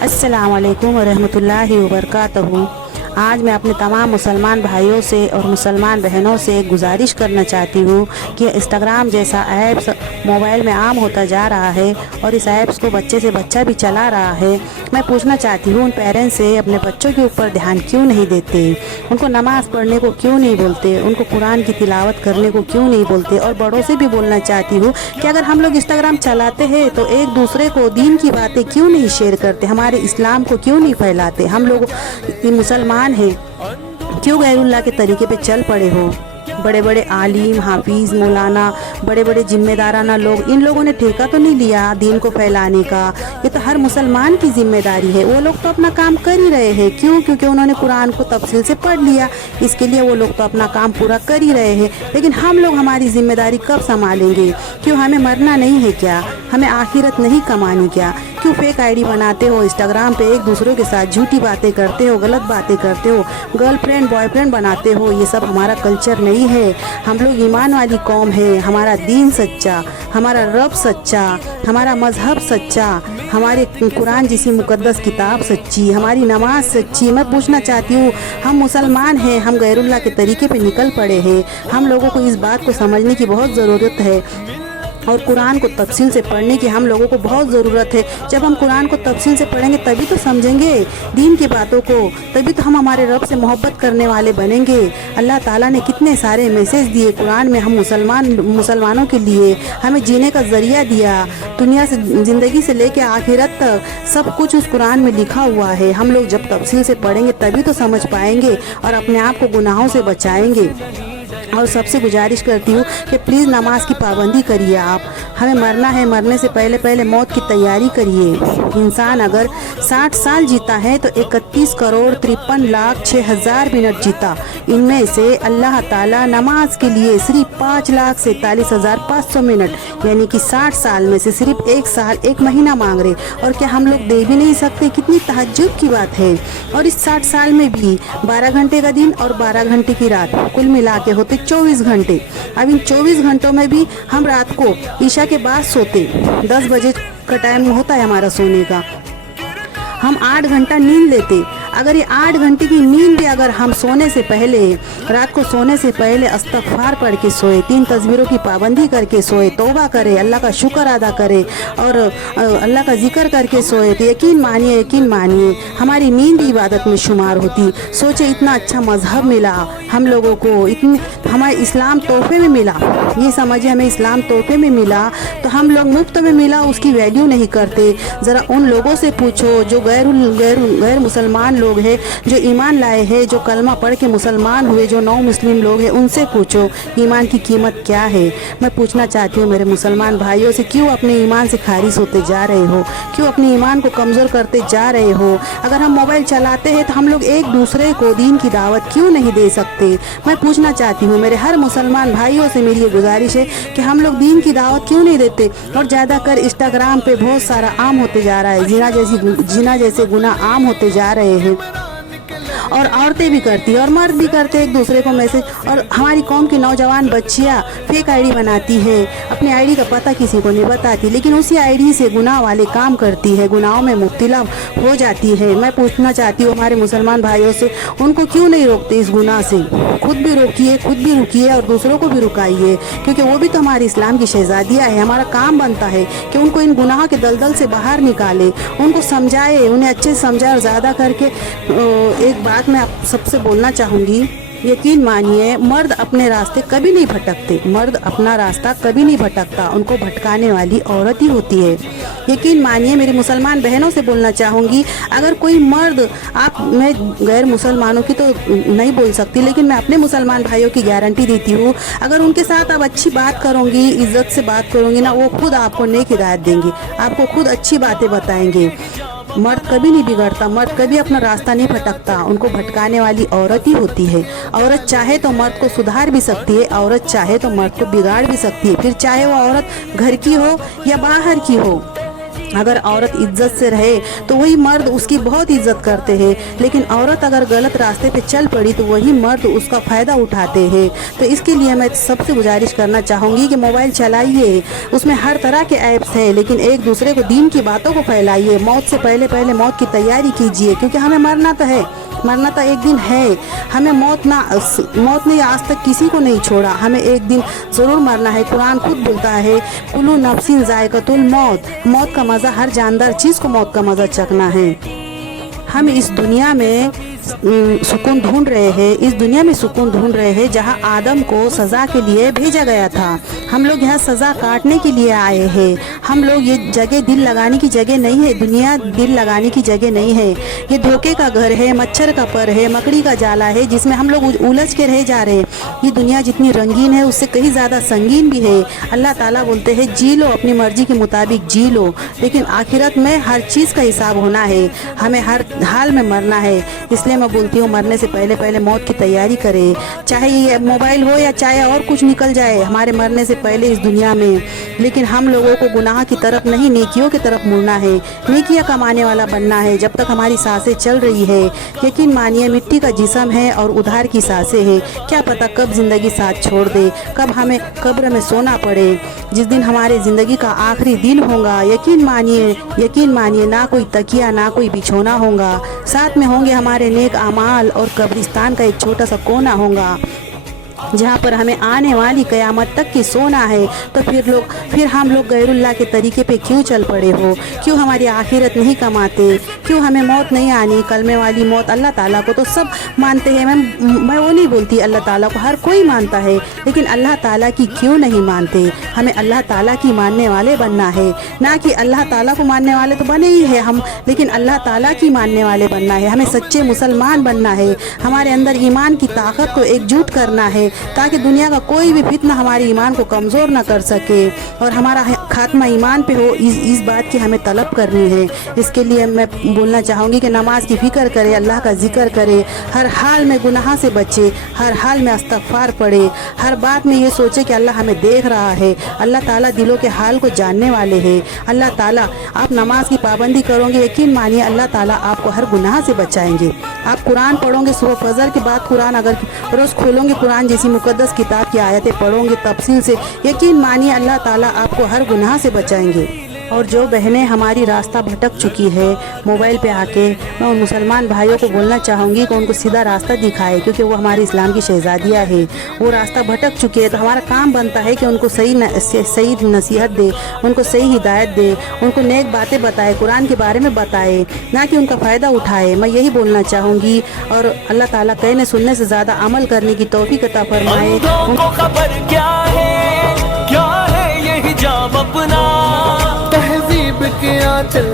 अस्सलाम वालेकुम वरहमतुल्लाहि वबरकातुहू। आज मैं अपने तमाम मुसलमान भाइयों से और मुसलमान बहनों से एक गुजारिश करना चाहती हूँ कि इंस्टाग्राम जैसा ऐप्स मोबाइल में आम होता जा रहा है और इस ऐप्स को बच्चे से बच्चा भी चला रहा है। मैं पूछना चाहती हूँ उन पेरेंट्स से अपने बच्चों के ऊपर ध्यान क्यों नहीं देते, उनको नमाज़ पढ़ने को क्यों नहीं बोलते, उनको कुरान की तिलावत करने को क्यों नहीं बोलते। और बड़ों से भी बोलना चाहती हूँ कि अगर हम लोग इंस्टाग्राम चलाते हैं तो एक दूसरे को दीन की बातें क्यों नहीं शेयर करते, हमारे इस्लाम को क्यों नहीं फैलाते। हम लोग मुसलमान हैं, क्यों गैरुल्लाह के तरीके पे चल पड़े हो। बड़े बड़े आलिम, हाफिज़, मौलाना, बड़े बड़े जिम्मेदाराना लोग, इन लोगों ने ठेका तो नहीं लिया दीन को फैलाने का। ये तो हर मुसलमान की जिम्मेदारी है। वो लोग तो अपना काम कर ही रहे हैं। क्यों? क्योंकि उन्होंने कुरान को तफसील से पढ़ लिया, इसके लिए वो लोग तो अपना काम पूरा कर ही रहे हैं। लेकिन हम लोग हमारी जिम्मेदारी कब संभालेंगे? क्यों हमें मरना नहीं है क्या? हमें आखिरत नहीं कमानी क्या? क्यों फेक आईडी बनाते हो इंस्टाग्राम पे, एक दूसरों के साथ झूठी बातें करते हो, गलत बातें करते हो, गर्लफ्रेंड बॉयफ्रेंड बनाते हो। ये सब हमारा कल्चर नहीं है। हम लोग ईमान वाली कौम है। हमारा दीन सच्चा, हमारा रब सच्चा, हमारा मजहब सच्चा, हमारे कुरान जैसी मुकद्दस किताब सच्ची, हमारी नमाज सच्ची। मैं पूछना चाहती हूँ, हम मुसलमान हैं, हम गैरुल्लाह के तरीके पे निकल पड़े हैं। हम लोगों को इस बात को समझने की बहुत ज़रूरत है और कुरान को तफसील से पढ़ने की हम लोगों को बहुत ज़रूरत है। जब हम कुरान को तफसील से पढ़ेंगे तभी तो समझेंगे दीन की बातों को, तभी तो हम हमारे रब से मोहब्बत करने वाले बनेंगे। अल्लाह ताला ने कितने सारे मैसेज दिए कुरान में हम मुसलमानों के लिए, हमें जीने का ज़रिया दिया। दुनिया से, ज़िंदगी से लेकर आखिरत तक सब कुछ उस कुरान में लिखा हुआ है। हम लोग जब तफसील से पढ़ेंगे तभी तो समझ पाएंगे और अपने आप को गुनाहों से बचाएंगे। और सबसे गुजारिश करती हूँ कि प्लीज़ नमाज की पाबंदी करिए। आप, हमें मरना है, मरने से पहले पहले मौत की तैयारी करिए। इंसान अगर 60 साल जीता है तो 31,53,06,000 मिनट जीता। इनमें से अल्लाह ताला नमाज के लिए सिर्फ 5,47,500 मिनट, यानी कि 60 साल में से सिर्फ 1 साल 1 महीना मांग रहे। और क्या हम लोग दे भी नहीं सकते? कितनी तहज्जुद की बात है। और इस 60 साल में भी 12 घंटे का दिन और 12 घंटे की रात, कुल मिला के होते 24 घंटे। अब इन 24 घंटों में भी हम रात को ईशा के बाद सोते, 10 बजे का टाइम होता है हमारा सोने का। हम 8 घंटा नींद लेते। अगर ये 8 घंटे की नींद भी अगर हम सोने से पहले, रात को सोने से पहले इस्तग़फ़ार पढ़ के सोए, 3 तस्बीरों की पाबंदी करके सोए, तौबा करे, अल्लाह का शुक्र अदा करे और अल्लाह का जिक्र करके सोए, तो यकीन मानिए हमारी नींद इबादत में शुमार होती। सोचे इतना अच्छा मजहब मिला हम लोगों को, इतने हमारे इस्लाम तोहफे में मिला। ये समझिए हमें इस्लाम तोहफे में मिला तो हम लोग मुफ्त में मिला उसकी वैल्यू नहीं करते। ज़रा उन लोगों से पूछो जो गैर मुसलमान लोग हैं, जो ईमान लाए हैं, जो कलमा पढ़ के मुसलमान हुए, जो नौ मुस्लिम लोग हैं, उनसे पूछो ईमान की कीमत क्या है। मैं पूछना चाहती हूँ मेरे मुसलमान भाइयों से, क्यों अपने ईमान से खारिज होते जा रहे हो? क्यों अपने ईमान को कमज़ोर करते जा रहे हो? अगर हम मोबाइल चलाते हैं तो हम लोग एक दूसरे को दीन की दावत क्यों नहीं दे सकते? मैं पूछना चाहती हूँ मेरे हर मुसलमान भाइयों से, मेरी ये गुजारिश है कि हम लोग दीन की दावत क्यों नहीं देते। और ज़्यादातर इंस्टाग्राम पे बहुत सारा आम होते जा रहा है, जिना जैसे गुनाह आम होते जा रहे हैं। और औरतें भी करती है और मर्द भी करते हैं एक दूसरे को मैसेज। और हमारी कौम की नौजवान बच्चियाँ फेक आईडी बनाती है, अपनी आईडी का पता किसी को नहीं बताती, लेकिन उसी आईडी से गुनाह वाले काम करती है, गुनाहों में मुब्तला हो जाती है। मैं पूछना चाहती हूँ हमारे मुसलमान भाइयों से, उनको क्यों नहीं रोकते इस गुनाह से? खुद भी रोकिए, खुद भी रुकिए और दूसरों को भी रुकाइए, क्योंकि वो भी तो हमारे इस्लाम की शहजादियाँ है। हमारा काम बनता है कि उनको इन गुनाह के दलदल से बाहर निकाले, उनको समझाए, उन्हें अच्छे से समझाए। और ज़्यादा करके एक बात मैं आप सबसे बोलना चाहूँगी, यकीन मानिए मर्द अपने रास्ते कभी नहीं भटकते, मर्द अपना रास्ता कभी नहीं भटकता, उनको भटकाने वाली औरत ही होती है। यकीन मानिए मेरी मुसलमान बहनों से बोलना चाहूँगी, अगर कोई मर्द, मैं गैर मुसलमानों की तो नहीं बोल सकती, लेकिन मैं अपने मुसलमान भाइयों की गारंटी देती हूँ, अगर उनके साथ आप अच्छी बात करोगी, इज़्ज़त से बात करोगी ना, वो खुद आपको नेक हिदायत देंगे, आपको खुद अच्छी बातें बताएंगे। मर्द कभी नहीं बिगड़ता, मर्द कभी अपना रास्ता नहीं भटकता, उनको भटकाने वाली औरत ही होती है। औरत चाहे तो मर्द को सुधार भी सकती है, औरत चाहे तो मर्द को बिगाड़ भी सकती है, फिर चाहे वो औरत घर की हो या बाहर की हो। अगर औरत इज्जत से रहे तो वही मर्द उसकी बहुत इज्जत करते हैं, लेकिन औरत अगर गलत रास्ते पे चल पड़ी तो वही मर्द उसका फ़ायदा उठाते हैं। तो इसके लिए मैं सबसे गुजारिश करना चाहूँगी कि मोबाइल चलाइए, उसमें हर तरह के ऐप्स हैं, लेकिन एक दूसरे को दीन की बातों को फैलाइए। मौत से पहले पहले मौत की तैयारी कीजिए, क्योंकि हमें मरना तो है, मरना तो एक दिन है। हमें मौत ने आज तक किसी को नहीं छोड़ा, हमें एक दिन ज़रूर मरना है। कुरान खुद बोलता है कुल्लु नफ्सिन ज़ायक़तुल मौत, मौत का मज़ा हर जानदार चीज़ को मौत का मज़ा चखना है। हम इस दुनिया में सुकून ढूंढ रहे हैं, इस दुनिया में सुकून ढूंढ रहे हैं जहां आदम को सज़ा के लिए भेजा गया था। हम लोग यहाँ सज़ा काटने के लिए आए हैं। हम लोग ये जगह दिल लगाने की जगह नहीं है, दुनिया दिल लगाने की जगह नहीं है। ये धोखे का घर है, मच्छर का पर है, मकड़ी का जाला है, जिसमें हम लोग उलझ के रह जा रहे हैं। ये दुनिया जितनी रंगीन है उससे कहीं ज़्यादा संगीन भी है। अल्लाह ताला बोलते हैं जी लो, अपनी मर्जी के मुताबिक जी लो, लेकिन आखिरत में हर चीज़ का हिसाब होना है, हमें हर हाल में मरना है। इसलिए मैं बोलती हूँ मरने से पहले पहले मौत की तैयारी करें, चाहे ये मोबाइल हो या चाहे और कुछ निकल जाए हमारे मरने से पहले इस दुनिया में। लेकिन हम लोगों को गुनाह की तरफ नहीं, नेकियों की तरफ मुड़ना है, नेकियां कमाने वाला बनना है। जब तक हमारी सांसें चल रही है, यकीन मानिए मिट्टी का जिस्म है और उधार की सांसें हैं। क्या पता कब ज़िंदगी साथ छोड़ दे, कब हमें कब्र में सोना पड़े। जिस दिन हमारे ज़िंदगी का आखिरी दिन होगा, यकीन मानिए ना कोई तकिया ना कोई बिछोना होगा, साथ में होंगे हमारे नेक आमाल और कब्रिस्तान का एक छोटा सा कोना होगा जहाँ पर हमें आने वाली क़यामत तक की सोना है। तो फिर हम लोग गैरुल्लाह के तरीके पे क्यों चल पड़े हो? क्यों हमारी आखिरत नहीं कमाते? क्यों हमें मौत नहीं आनी? कलमे वाली मौत अल्लाह ताला को तो सब मानते हैं। मैं वो नहीं बोलती, अल्लाह ताला को हर कोई मानता है, लेकिन अल्लाह ताला की क्यों नहीं मानते? हमें अल्लाह ताला की मानने वाले बनना है, ना कि अल्लाह ताला को मानने वाले तो बने ही है हम, लेकिन अल्लाह ताला की मानने वाले बनना है। हमें सच्चे मुसलमान बनना है, हमारे अंदर ईमान की ताकत को एकजुट करना है, ताकि दुनिया का कोई भी फितना हमारे ईमान को कमज़ोर ना कर सके और हमारा खात्मा ईमान पे हो। इस बात की हमें तलब करनी है। इसके लिए मैं बोलना चाहूँगी कि नमाज की फ़िक्र करे, अल्लाह का जिक्र करे, हर हाल में गुनाह से बचे, हर हाल में इस्तग़फ़ार पढ़े, हर बात में ये सोचे कि अल्लाह हमें देख रहा है। अल्लाह ताला दिलों के हाल को जानने वाले हैं। अल्लाह ताला आप नमाज की पाबंदी करोगे, यकीन मानिए अल्लाह ताला आपको हर गुनाह से बचाएंगे। आप कुरान पढ़ोगे, सुबह फजर के बाद कुरान अगर रोज़ खोलोगे, कुरान जैसी मुक़द्दस किताब की आयतें पढ़ोगे तफसील से, यकीन मानिए अल्लाह ताला आपको हर गुनाह से बचाएंगे। और जो बहनें हमारी रास्ता भटक चुकी है मोबाइल पे आके, मैं उन मुसलमान भाइयों को बोलना चाहूँगी कि उनको सीधा रास्ता दिखाए, क्योंकि वो हमारे इस्लाम की शहज़ादियाँ है। वो रास्ता भटक चुकी है तो हमारा काम बनता है कि उनको सही नसीहत दे, उनको सही हिदायत दे, उनको नेक बातें बताए, कुरान के बारे में बताए, ना कि उनका फ़ायदा उठाए। मैं यही बोलना चाहूँगी और अल्लाह ताला कहने सुनने से ज़्यादा अमल करने की तौफीक अता फरमाए। तहज़ीब के आंचल